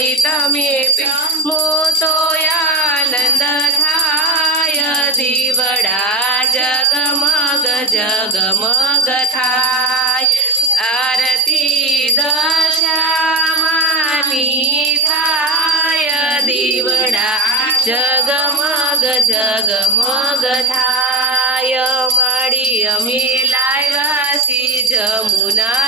માળી તમે મોતો આનંદ થાય દીવડા જગમગ જગમગ થાય આરતી દશામાની થાય દીવડા જગમગ જગમગ થાય માળી અમે લાવ્યા સી જમુના